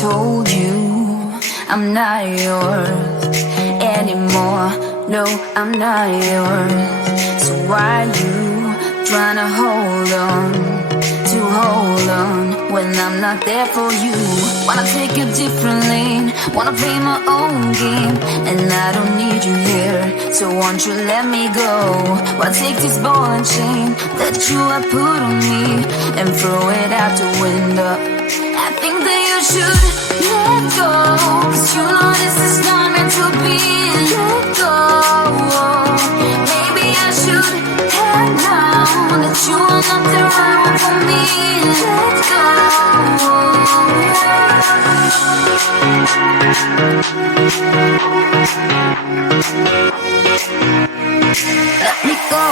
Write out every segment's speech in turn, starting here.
told you I'm not yours anymore. No, I'm not yours. So why you trying to hold on when I'm not there for you? Wanna take a different lane, wanna play my own game, and I don't need you here, so won't you let me go? Wanna take this ball and chain that you have put on me and throw it out the window. I think that you should let go, 'cause you know this is not meant to be. Let go. Maybe I should have known that you are not the right one for me. Let go. Let me go.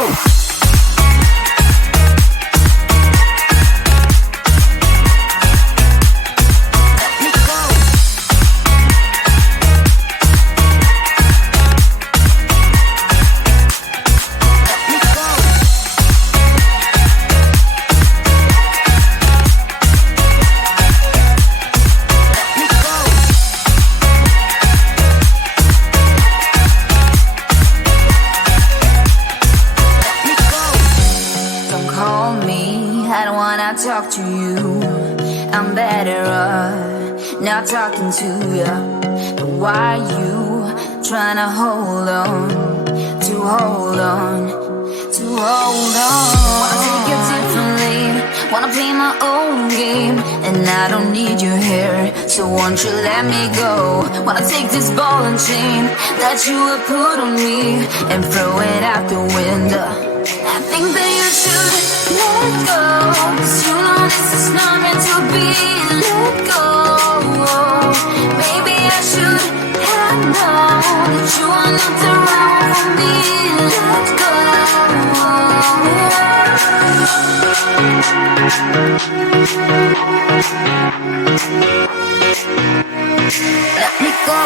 Talk to you, I'm better off not talking to you. But why you trying to hold on? Wanna take it differently, wanna play my own game, and I don't need you here, so won't you let me go? Wanna take this ball and chain that you have put on me and throw it out the window. I think that you should let go, 'cause you know this is not meant to be. Let go. Maybe I should have known that you are not the right one for me. Let go. Let me go.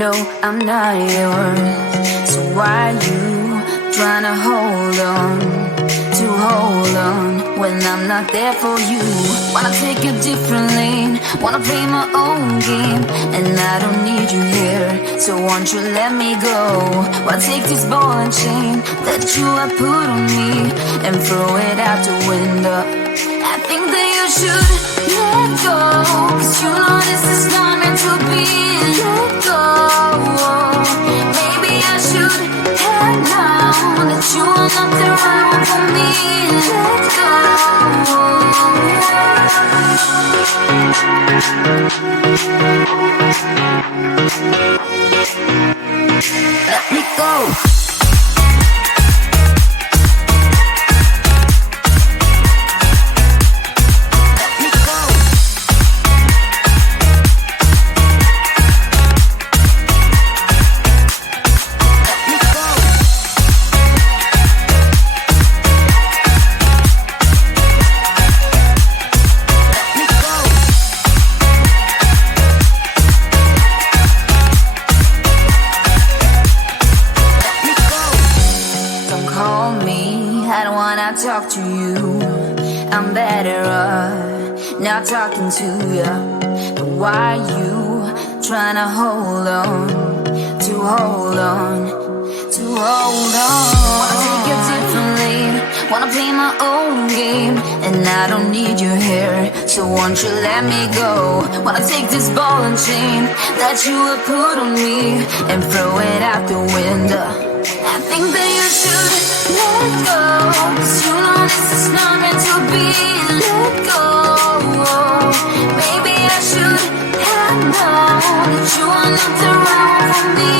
No, I'm not yours. So why you trying to hold on when I'm not there for you? Wanna take a different lane, wanna play my own game, and I don't need you here, so won't you let me go? Wanna take this ball and chain that you have put on me and throw it out the window. I think that you should let go, 'cause you know this is not meant to be. Let go. Maybe I should have known that you are not the right one for me. Let go. Let me go. Talk to you, I'm better off not talking to you. But why you trying to hold on? Wanna take a different lane, wanna play my own game, and I don't need you here, so won't you let me go? Wanna take this ball and chain that you have put on me and throw it out the window. I think that you should let go, 'cause you know this is not meant to be. Let go. Maybe I should have known that you are not the right one for me.